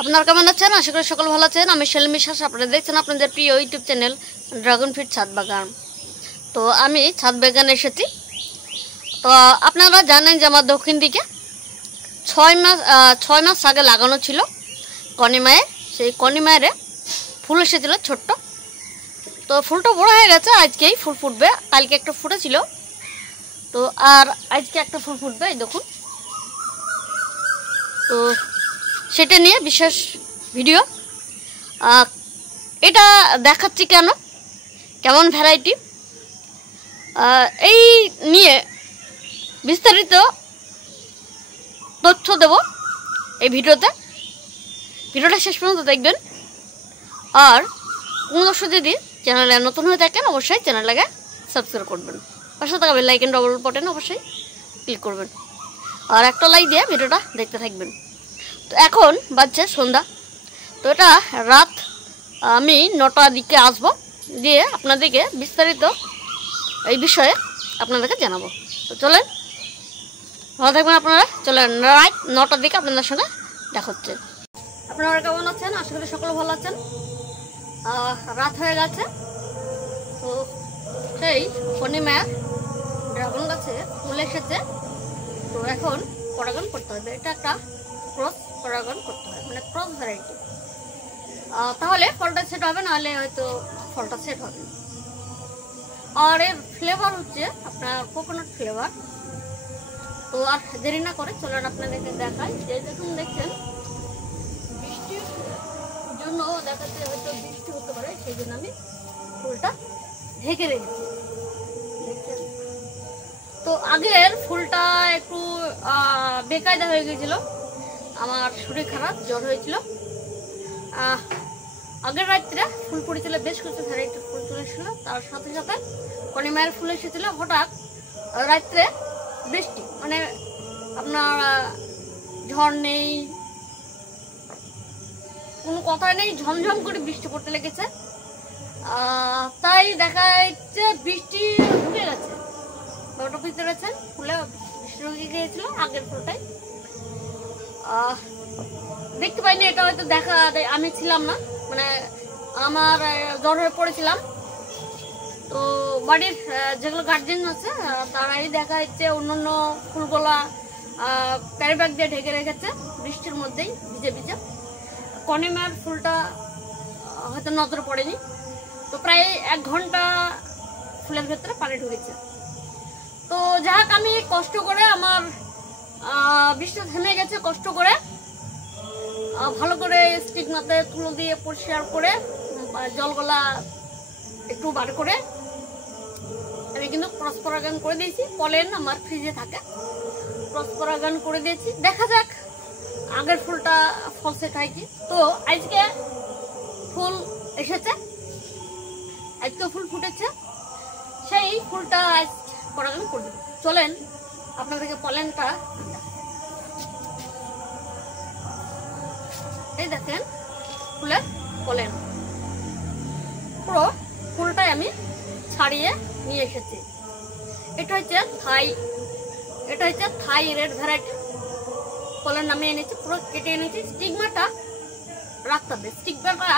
আপনারা কেমন আছেন? আশা করি সকল ভালো আছেন। আমি সেলিম বিশ্বাস, আপনারা দেখছেন আপনাদের প্রিয় ইউটিউব চ্যানেল ড্রাগন ফ্রুট ছাদ বাগান। তো আমি ছাদ বাগানে এসেছি। তো আপনারা জানেন যে আমার দক্ষিণ দিকে 6 মাস আগে লাগানো ছিল কনিমায়ে। সেই কনিমায়ে ফুল এসেছিল ছোট্ট, তো ফুলটা বড় হয়ে গেছে। আজকেই ফুল ফুটবে, কালকে একটা ফুটেছিল, তো আর আজকে একটা ফুল ফুটবে, এই দেখুন। তো সেটা নিয়ে বিশেষ ভিডিও এটা দেখাচ্ছি। কেমন ভ্যারাইটি এই নিয়ে বিস্তারিত তথ্য দেব এই ভিডিওটা শেষ পর্যন্ত দেখবেন। আর কোন দর্শক যদি চ্যানেলে নতুন হয়ে থাকেন অবশ্যই চ্যানেলটাকে সাবস্ক্রাইব করবেন, পাশে থাকা বেল আইকন ডবল বাটন অবশ্যই ক্লিক করবেন, আর একটা লাইক দিয়ে ভিডিওটা দেখতে থাকবেন। তো এখন বাজছে সন্ধ্যা, তো এটা রাত আমি 9টার দিকে আসব, দিয়ে আপনাদেরকে বিস্তারিত এই বিষয়ে আপনাদেরকে জানাবো। তো চলেন, ভালো থাকবেন আপনারা। চলেন, রাত 9টার দিকে আপনাদের সঙ্গে দেখা হচ্ছে। আপনারা কেমন আছেন? আশা করি সকলে ভালো আছেন। রাত হয়ে গেছে, তো সেই পূর্ণিমার ড্রাগন গাছে ফুল এসেছে। তো এখন পরাগন করতে হবে, এটা একটা ক্রস পরাগন করতে হবে, মানে ক্রস ভ্যারাইটি, তাহলে ফলটা সেট হবে, নাহলে হয়তো ফলটা সেট হবে। আর এর ফ্লেভার হচ্ছে আপনার কোকোনাট ফ্লেভার। তো আর দেরি না করে চলেন আপনাদেরকে দেখাই। যে দেখছেন বৃষ্টির জন্য দেখাচ্ছে, হয়তো বৃষ্টি হতে পারে, সেই জন্য আমি ফুলটা ঢেকে রেখেছি, দেখছেন। তো আগের ফুলটা একটু বেকায়দা হয়ে গেছিল, আমার শরীর খারাপ, জ্বর হয়েছিল। আগের রাত্রে ফুল পড়েছিল, বেশ কিছু ভ্যারাইটির ফুল চলেছিল, তার সাথে সাথে কনিমায়ের ফুল এসেছিল। হঠাৎ রাত্রে বৃষ্টি, মানে আপনার ঝড় নেই, কোনো কথা নেই, ঝমঝম করে বৃষ্টি পড়তে লেগেছে। তাই দেখা যাচ্ছে বৃষ্টি ঢুকে গেছে, ওটা বুঝতে পেরেছেন, ফুলে বৃষ্টি ঢুকে গিয়েছিল আগের ফুলটাই। দেখতে পাইনি, এটা হয়তো আমি ছিলাম না, মানে আমার জ্বর হয়ে পড়েছিলাম। তো বাড়ির যেগুলো গার্জেন আছে তারাই দেখা যাচ্ছে অন্যান্য ফুলগুলা ক্যারি ব্যাগ দিয়ে ঢেকে রেখেছে বৃষ্টির মধ্যেই ভিজে ভিজে। কনিমার ফুলটা হয়তো নজরে পড়েনি, তো প্রায় 1 ঘন্টা ফুলের ভেতরে পানি ঢুকেছে। তো যাক, আমি কষ্ট করে, আমার বৃষ্টি থেমে গেছে, কষ্ট করে ভালো করে স্টিকমাতে তুলো দিয়ে পরিষ্কার করে জলগুলা একটু বার করে আমি কিন্তু ক্রস পরাগায়ন করে দিয়েছি। পলেন আমার ফ্রিজে থাকে, ক্রস পরাগায়ন করে দিয়েছি। দেখা যাক আগের ফুলটা ফল সেট হয় কি। তো আজকে ফুল এসেছে, আজকে ফুল ফুটেছে, সেই ফুলটা আজ পরাগায়ন করে দেবো। চলেন আপনাদেরকে পলেনটা, এই দেখেন ফুলের পলেন, পুরো ফুলটাই আমি ছাড়িয়ে নিয়ে এসেছি। এটা হচ্ছে থাই রেড ভ্যারাইটি পলেন আমি এনেছি, পুরো কেটে এনেছি। স্টিগমাটা রাখতে হবে, স্টিগমাটা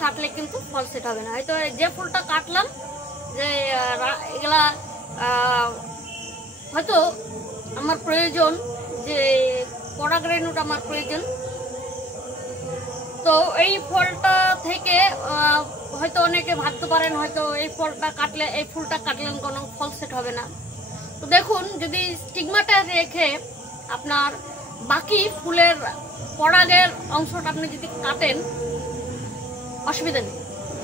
কাটলে কিন্তু ফল সেট হবে না। হয়তো যে ফুলটা কাটলাম, যে এগুলা হয়তো আমার প্রয়োজন, যে পরাগরেণুটা আমার প্রয়োজন। তো এই ফলটা থেকে হয়তো অনেকে ভাবতে পারেন হয়তো এই ফুলটা কাটলেন কোনো ফল সেট হবে না। তো দেখুন, যদি স্টিগমাটা রেখে আপনার বাকি ফুলের পরাগের অংশটা আপনি যদি কাটেন, অসুবিধা নেই,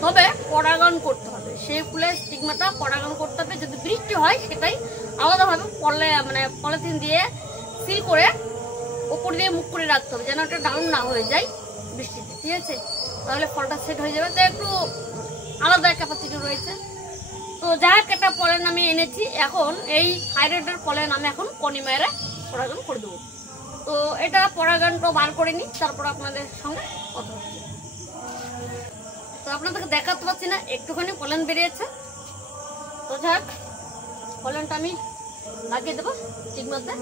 তবে পরাগায়ন করতে হবে, সেই ফুলের স্টিগমাটা পরাগায়ন করতে হবে। যদি বৃষ্টি হয় সেটাই আলাদাভাবে পলিথিন দিয়ে সিল করে উপর দিয়ে মুখ করে রাখতে হবে, যেন এটা ডাউন না হয়ে যায় বৃষ্টিতে, ঠিক আছে? তাহলে ফলটা সেট হয়ে যাবে। তো একটু আলাদা ক্যাপাসিটি রয়েছে। তো যাক, একটা পলেন আমি এনেছি, এখন এই থাইরয়েডের পলেন আমি এখন কনিমায়ে পরাগায়ন করে দেবো। তো এটা পরাগায়নটা বার করে নিই, তারপর আপনাদের সঙ্গে কথা হচ্ছে। তো আপনাদেরকে দেখাতে পাচ্ছি না, একটুখানি পলেন বেরিয়েছে। তো যাক, পলেনটা আমি লাগিয়ে দেবো স্টিগমাতে।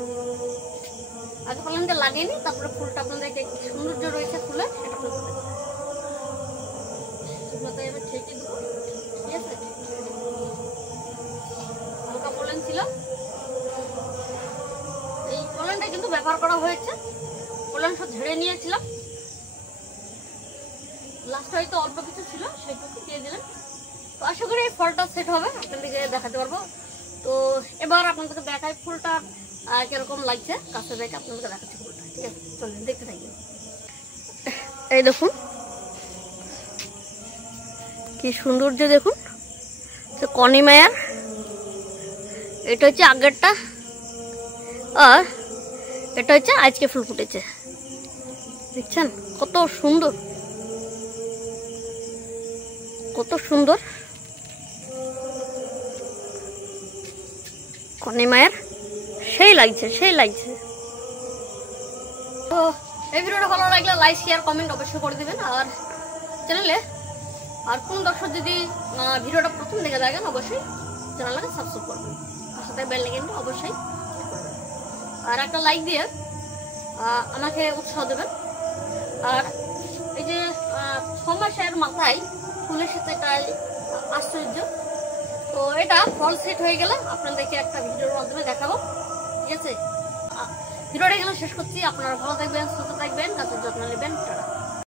আগে কলমটা লাগিয়ে নিই, তারপরে ফুলটা আপনাদেরকে সৌন্দর্য রয়েছে ফুলে সেটা আপনাদের এবার ঠেকে দেবো। ঠিক আছে, হালকা পলেন ছিল, এই পলেনটা কিন্তু ব্যবহার করা হয়েছে, পলেন সব ঝেড়ে নিয়েছিলাম, লাস্ট হয়তো অল্প কিছু ছিল সেইটুকু দিয়ে দিলাম। তো আশা করি এই ফলটা সেট হবে, আপনাদেরকে দেখাতে পারবো। তো এবার আপনাদেরকে দেখাই ফুলটা কিরকম লাগছে, কাছে দেখে আপনাদেরকে দেখাচ্ছি ফুলটা। ঠিক আছে, চলুন দেখতে থাকি। এই দেখুন কি সৌন্দর্য, দেখুন কনি মায়ার, এটা হচ্ছে আগেরটা আর এটা হচ্ছে আজকে ফুল ফুটেছে। দেখছেন কত সুন্দর, কত সুন্দর কনি মায়ের, সেই লাগছে, সেই লাগছে। তো এই ভিডিওটা ভালো লাগলে লাইক শেয়ার কমেন্ট অবশ্যই করে দিবেন। আর চ্যানেলে আর কোন দর্শক যদি ভিডিওটা প্রথম দেখে থাকেন অবশ্যই চ্যানেলটাকে সাবস্ক্রাইব করবেন, আর সাথে বেল আইকনটা অবশ্যই করবেন, আর একটা লাইক দিয়ে আমাকে উৎসাহ দেবেন। আর এই যে 6 মাসের মাথায় ফুলের সাথে একটা আশ্চর্য, তো এটা ফল সেট হয়ে গেলে আপনাদেরকে একটা ভিডিওর মাধ্যমে দেখাবো। ঠিক আছে, ভিডিওটা এখানে শেষ করছি। আপনারা ভালো থাকবেন, সুস্থ থাকবেন, গাছের যত্ন নেবেন। টাটা।